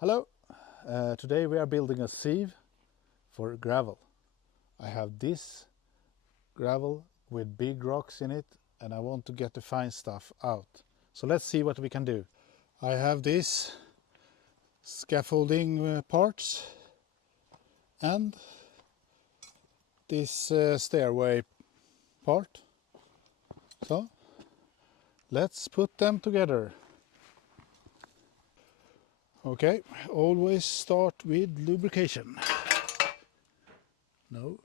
Hello, today we are building a sieve for gravel. I have this gravel with big rocks in it and I want to get the fine stuff out. So let's see what we can do. I have this scaffolding parts and this stairway part. So let's put them together. Okay, always start with lubrication. No.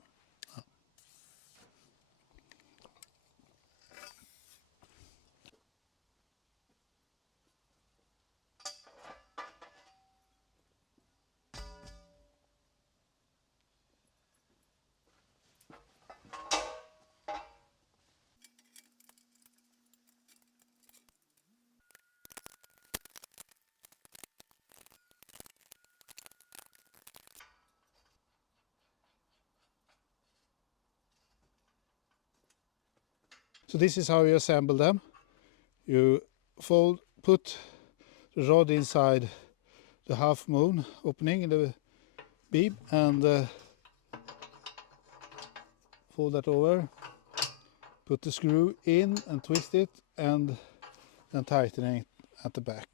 So this is how you assemble them. You put the rod inside the half moon opening in the beam and fold that over. Put the screw in and twist it and then tighten it at the back.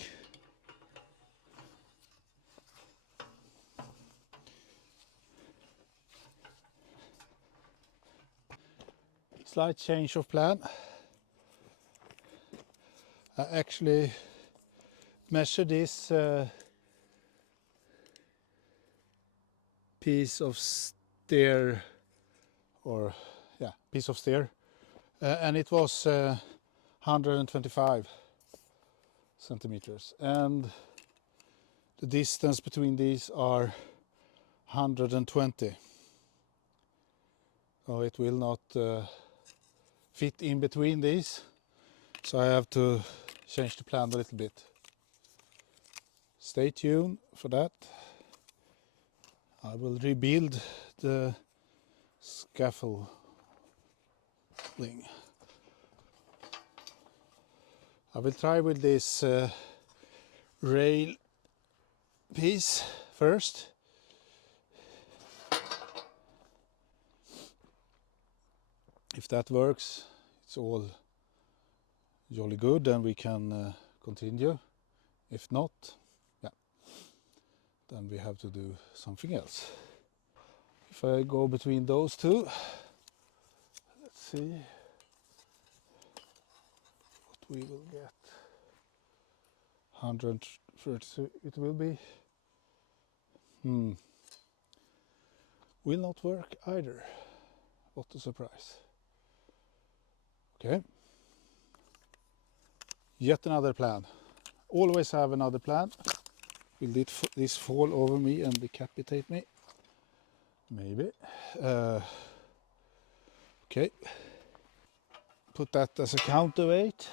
Slight change of plan. I actually measure this piece of stair, and it was 125 centimeters, and the distance between these are 120. So it will not fit in between these, so I have to change the plan a little bit. Stay tuned for that. I will rebuild the scaffolding. I will try with this rail piece first. If that works, it's all jolly good and we can continue. If not, yeah, then we have to do something else. If I go between those two, let's see what we will get. 130 it will be. Will not work either. What a surprise. Okay. Yet another plan. Always have another plan. Will this fall over me and decapitate me? Maybe. Okay. Put that as a counterweight.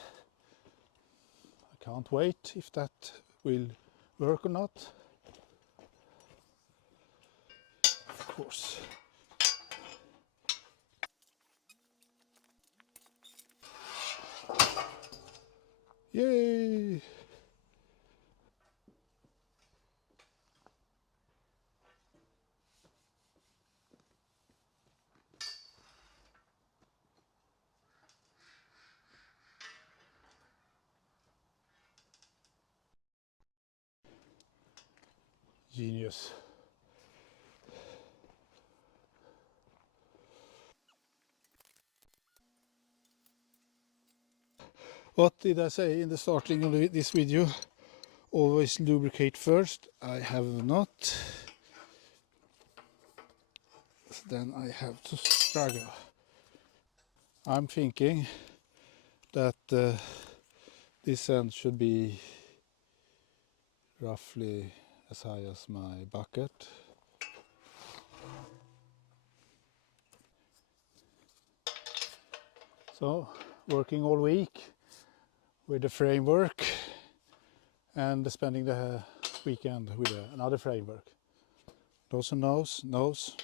I can't wait if that will work or not. Of course. Yay! Genius. What did I say in the starting of this video? Always lubricate first. I have not. So then I have to struggle. I'm thinking that this end should be roughly as high as my bucket. So, working all week with the framework and spending the weekend with another framework. Nose and nose, nose.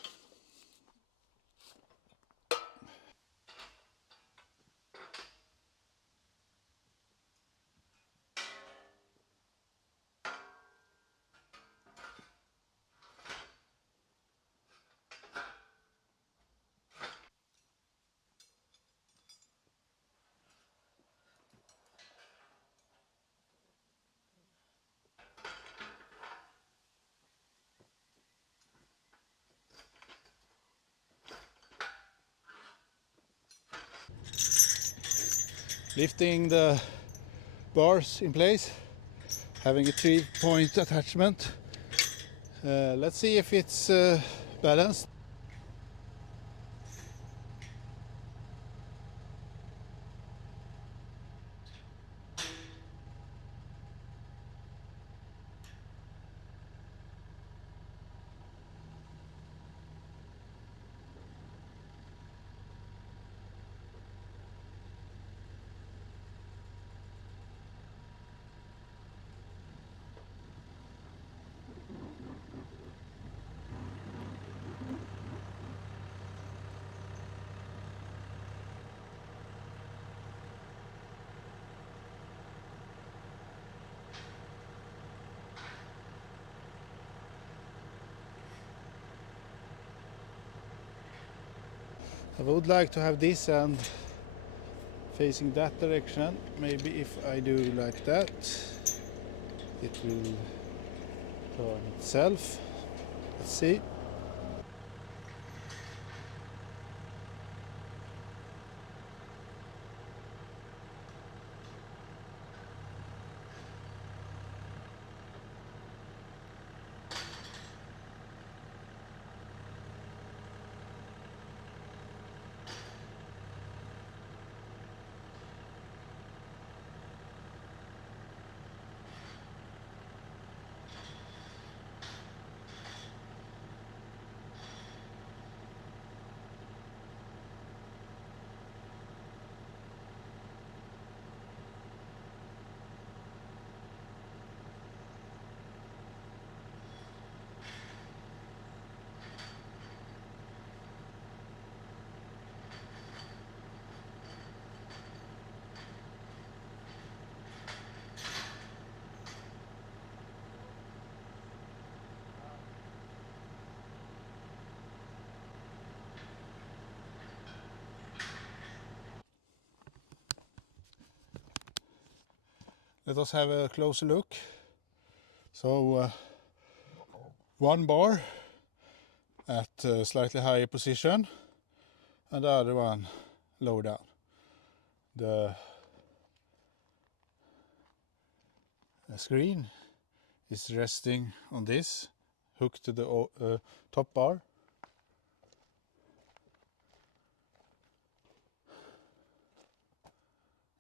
lifting the bars in place, having a 3-point attachment. Let's see if it's balanced. I would like to have this end facing that direction. Maybe if I do like that, it will turn itself. Let's see. Let us have a closer look. So one bar at a slightly higher position and the other one lower down. The screen is resting on this, hooked to the top bar.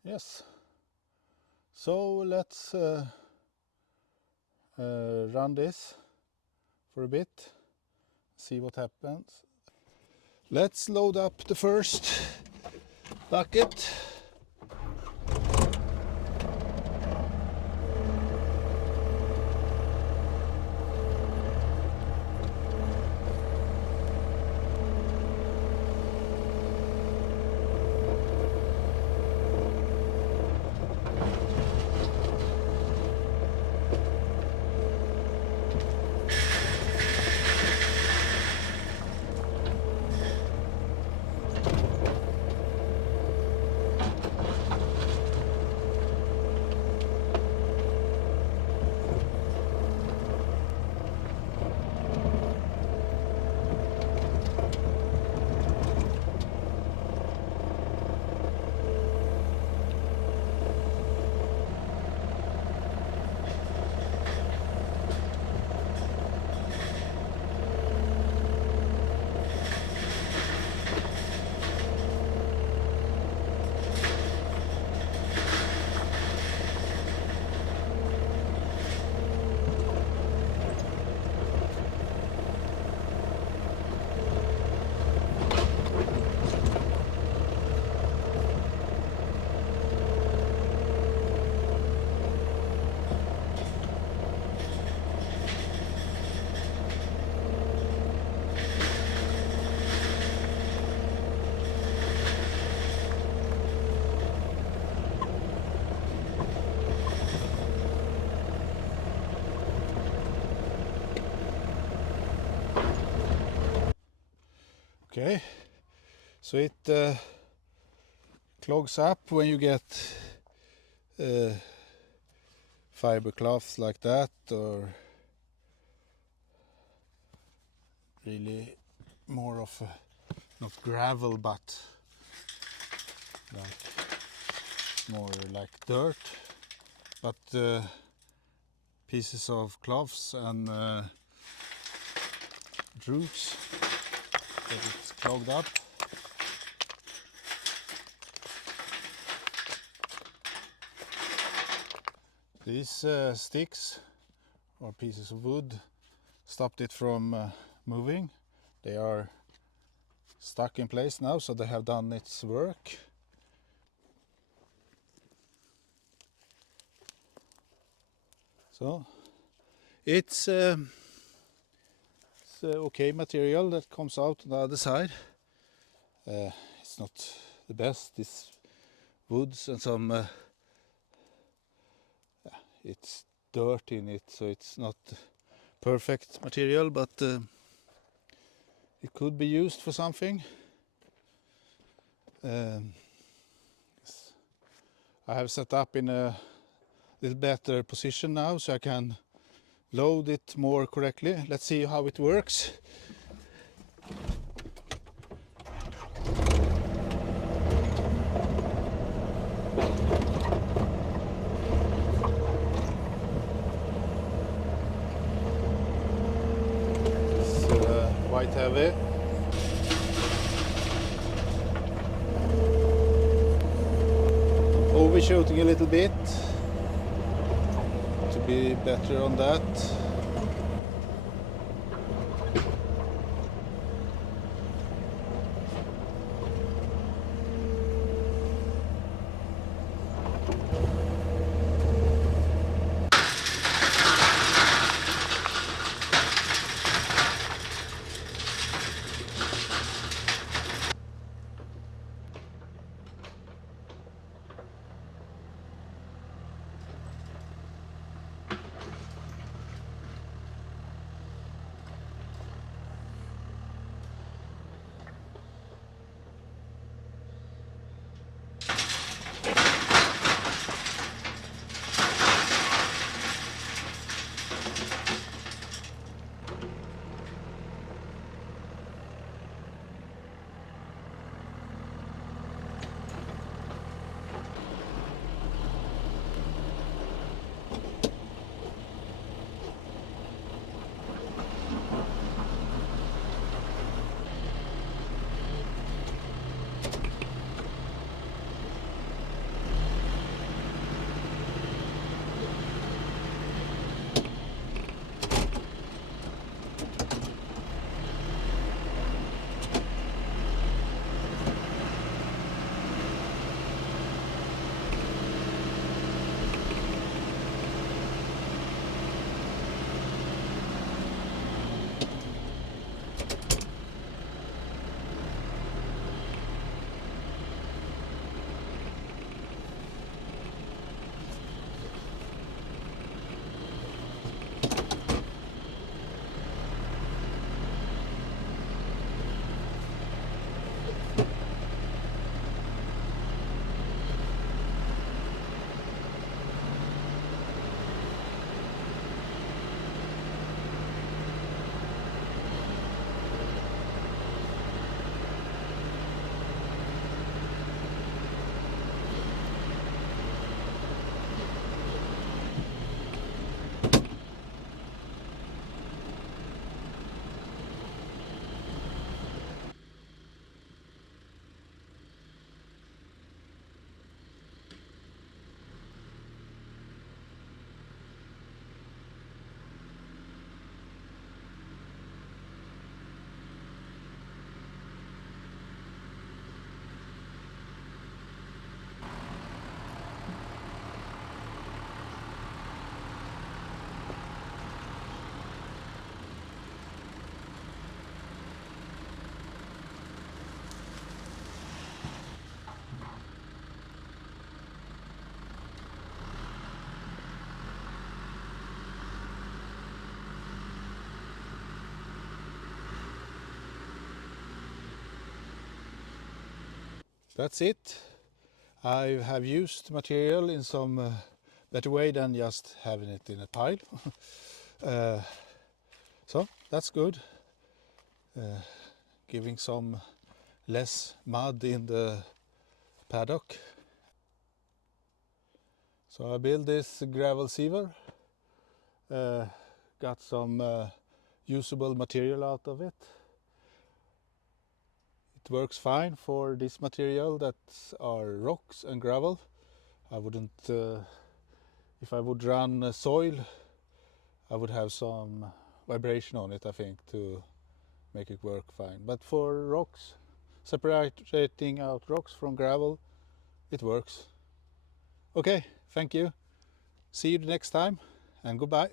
Yes. So let's run this for a bit, see what happens. Let's load up the first bucket. Okay, so it clogs up when you get fiber cloths like that, or really more of a, not gravel, but like more like dirt, but pieces of cloths and roots that it's clogged up. These sticks or pieces of wood stopped it from moving. They are stuck in place now, so they have done its work. So it's okay material that comes out on the other side. It's not the best, this woods and some it's dirt in it, so it's not perfect material, but it could be used for something. I have set up in a little better position now, so I can load it more correctly. Let's see how it works. It's quite heavy. Overshooting a little bit to be better on that. That's it. I have used material in some better way than just having it in a pile. So that's good. Giving some less mud in the paddock. So I built this gravel siever, got some usable material out of it. It works fine for this material that are rocks and gravel. I wouldn't, if I would run soil, I would have some vibration on it, I think, to make it work fine. But for rocks, separating out rocks from gravel, it works. Okay, thank you. See you the next time, and goodbye.